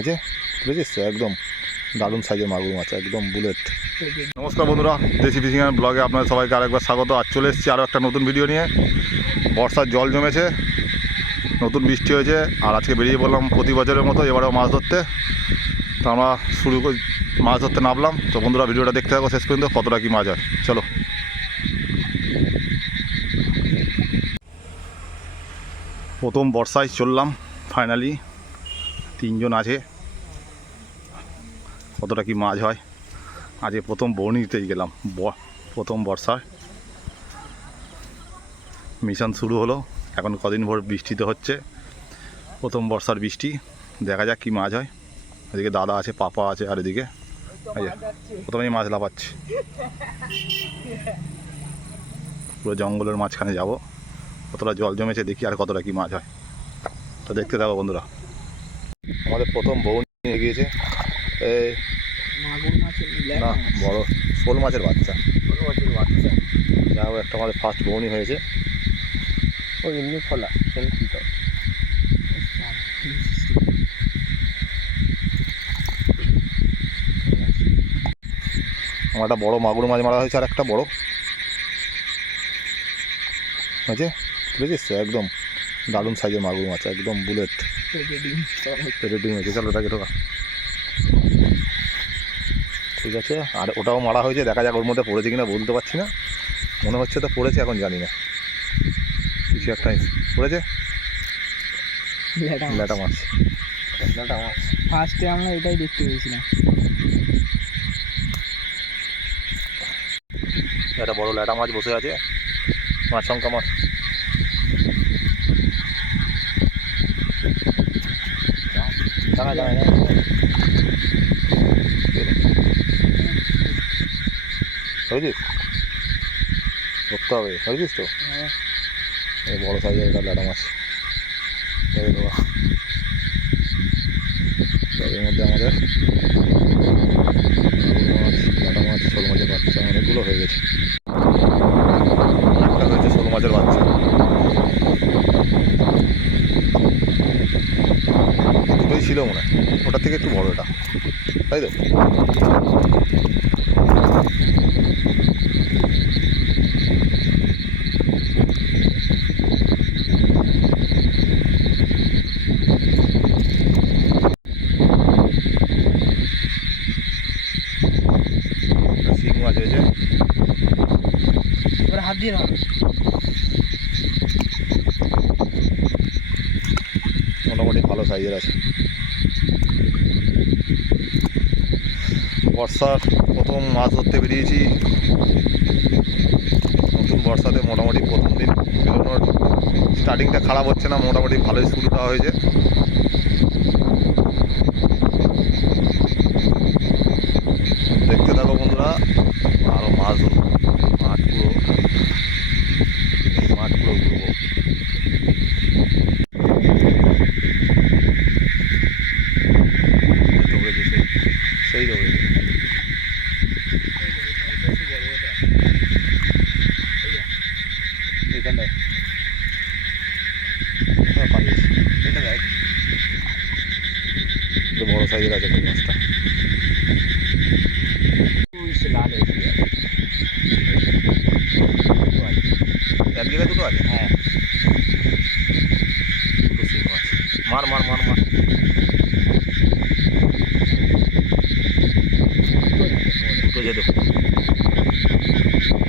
আছে বুঝেছিস একদম দারুণ সাইজের মাগুর মাছ, একদম বুলেট। নমস্কার বন্ধুরা, দেশি ফিশিং এর ব্লগে আপনাদের সবাইকে আরেকবার স্বাগত। আজ চলে এসেছি আরও একটা নতুন ভিডিও নিয়ে। বর্ষার জল জমেছে, নতুন বৃষ্টি হয়েছে, আর আজকে বেরিয়ে পড়লাম প্রতি বছরের মতো এবারেও মাছ ধরতে। তো আমরা শুরু করে, মাছ ধরতে নামলাম। তো বন্ধুরা, ভিডিওটা দেখতে থাকো শেষ পর্যন্ত, কতটা কি মাছ হয়। চলো। প্রথম বর্ষায় চললাম ফাইনালি তিনজন আছে। কতটা কি মাছ হয়? আজকে প্রথম বর্ণিতেই গেলাম। প্রথম বর্ষায়। মিশন শুরু হলো। এখন কদিন ভোর বৃষ্টিতে হচ্ছে। প্রথম বর্ষার বৃষ্টি। দেখা যাক কি মাছ হয়। এদিকে দাদা আছে, পাপা আছে, আর এদিকে প্রথমেই মাছ লাফাচ্ছে। পুরো জঙ্গলের মাঝখানে যাব। কতটা জল জমেছে দেখি আর কতটা কি মাছ হয়। তো দেখতে থাকো বন্ধুরা। আমাদের প্রথম বউ নিয়ে গিয়েছে। না, বড় শোল মাছের বাচ্চা। বাচ্চা যা একটা আমাদের ফার্স্ট বৌনি হয়েছে। ও এমনি ফলা আমার একটা বড় মাগুর মাছ মারা হয়েছে, আর একটা বড়। হয়েছে বুঝেছিস একদম। দারুণ সাইজের মাগুর মাছ একদম বুলেট। পেটে ডিম হয়েছে চলো ওটাকে ঢোকা। ঠিক আছে আর ওটাও মারা হয়েছে দেখা যাক ওর মধ্যে পড়েছে কিনা বলতে পারছি না। মনে হচ্ছে তো পড়েছে এখন জানি না। কিছু একটা পড়েছে? ল্যাটা মাছ। ফার্স্টে আমরা এটাই দেখতে পেয়েছিলাম। একটা বড় ল্যাটা মাছ বসে আছে। মাছ শঙ্কা মাছ। হয়েছিস ধরতে হবে হয়েছিস তো হ্যাঁ। এই বড় সাইজের একটা ল্যাটা মাছ এর মধ্যে আমাদের মাছ ল্যাটা মাছ শোল মাছের বাচ্চা অনেকগুলো হয়ে গেছে হয়েছে শোল মাছের বাচ্চা ছিল মনে হয়। ওটার থেকে একটু বড় এটা। তাই তো? হাত দিয়ে মোটামুটি ভালো সাইজের আছে। বর্ষার প্রথম মাছ ধরতে বেরিয়েছি। নতুন বর্ষাতে মোটামুটি প্রথম দিন বেরোনোর স্টার্টিংটা খারাপ হচ্ছে না, মোটামুটি ভালোই শুরুটা হয়েছে দেখতে থাকো বন্ধুরা আরও মাছ ধরবো মাঠ পুরো এই মাঠ পুরো ঘুরবো দৌড়েছে সেই সেই দৌড়েছে এখানটায় হ্যাঁ পালিয়েছে এটা দেখ একটু বড় যাবে গাছটা সে লাল হয়ে গেছে। এক জায়গায় দুটো আছে? হ্যাঁ। দুটো শিং মাছ মার মার মার মার। দুটো দেখো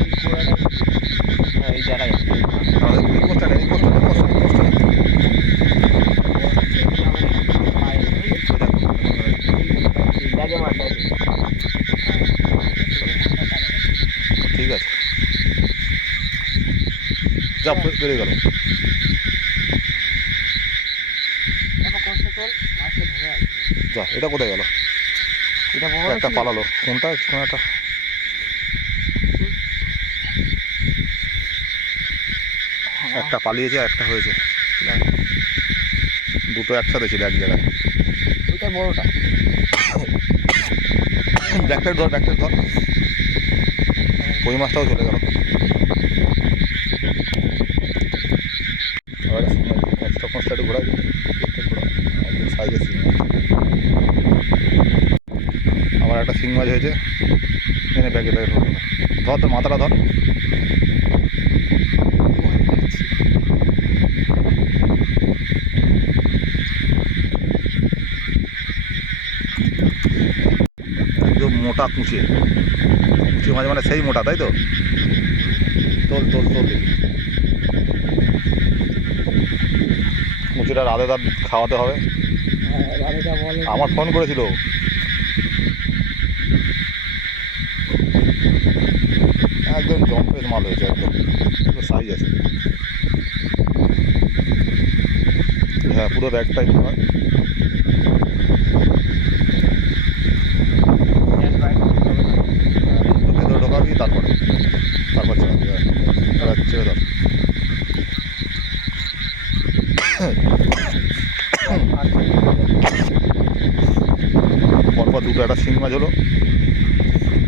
এই কোড়াটা হ্যাঁ এই জায়গায় আমাদের এই কোস্টটা নেই এই কোস্টটা নেই কোস্টটা নেই কোস্টটা নেই ব্যাগে মার ব্যাগে ঠিক আছে যা বেরিয়ে গেল। যা এটা কোথায় গেল? এটা বড় একটা পালালো। কোনটা? কোন একটা? হ্যাঁ, একটা পালিয়েছে একটা হয়েছে। দুটো একসাথে ছিল এক জায়গায়। ওইটা বড়টা। ব্যাকটার ধর ব্যাকটার ধর। কই মাছটাও চলে গেল। আবার একটা সিগনাল কনস্টা কনস্টা একটু ঘোরা একটু শিং মাছ হয়েছে, এনে ব্যাগে ব্যাগে ধর তোর মাথাটা ধর। একদম মোটা কুঁচে। কুঁচে মাছ মানে সেই মোটা, তাই তো? তোল তোল কুঁচিটা রাধে দাঁত খাওয়াতে হবে। আমার ফোন করেছিল। একদম জম্পের মাল হয়েছে, একদম। সাইজ আছে। হ্যাঁ পুরো ব্যাগটাই হয়। দুটো একটা শিং মাছ হলো,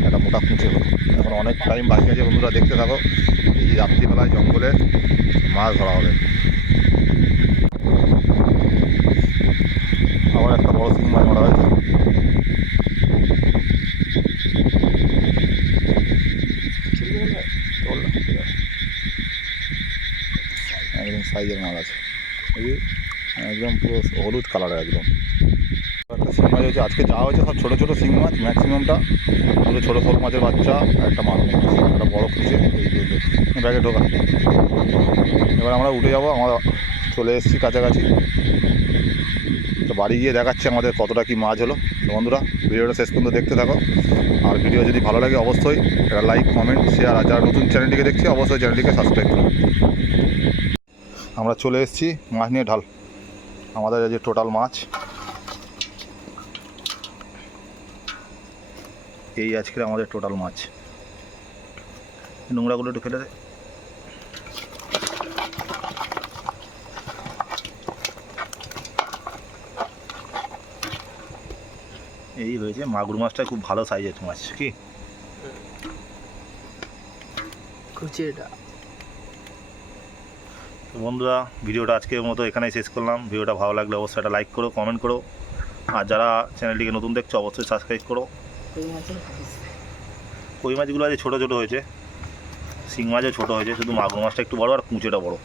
একটা মোটা কুঁচে হলো। এখন অনেক টাইম বাকি আছে, বন্ধুরা, দেখতে থাকো। এই রাত্রিবেলায় জঙ্গলে মাছ ধরা হবে। আবার একটা বড় শিং মাছ মারা হয়েছে। একদম সাইজের মাল আছে। একদম পুরো হলুদ কালার একদম। একটা শিং মাছ হয়েছে, আজকে যা হয়েছে সব ছোটো ছোটো শিং মাছ ম্যাক্সিমামটা দুটো ছোটো শোল মাছের বাচ্চা, একটা মাছ একটা বড় খুঁজে ব্যাগে ঢোকা। এবার আমরা উঠে যাব, আমরা চলে এসেছি কাছাকাছি। তো বাড়ি গিয়ে দেখাচ্ছি আমাদের কতটা কি মাছ হলো। তো বন্ধুরা, ভিডিওটা শেষ পর্যন্ত দেখতে থাকো। আর ভিডিও যদি ভালো লাগে, অবশ্যই একটা লাইক কমেন্ট শেয়ার আর যারা নতুন চ্যানেলটিকে দেখছি, অবশ্যই চ্যানেলটিকে সাবস্ক্রাইব করো। আমরা চলে এসেছি মাছ নিয়ে ঢাল। আমাদের যে টোটাল মাছ। এই আজকের আমাদের টোটাল মাছ। নোংরাগুলো একটু ফেলে দে। এই হয়েছে মাগুর মাছটা খুব ভালো সাইজের মাছ, কি? কুচিটা বন্ধুরা, ভিডিওটা আজকের মতো এখানেই শেষ করলাম। ভিডিওটা ভালো লাগলে অবশ্যই একটা লাইক করো কমেন্ট করো। আর যারা চ্যানেলটিকে নতুন দেখছ, অবশ্যই সাবস্ক্রাইব করো। কই মাছগুলো আজকে ছোটো ছোটো হয়েছে? শিং মাছও ছোটো হয়েছে, শুধু মাগুর মাছটা একটু বড়ো আর কুঁচোটা বড়।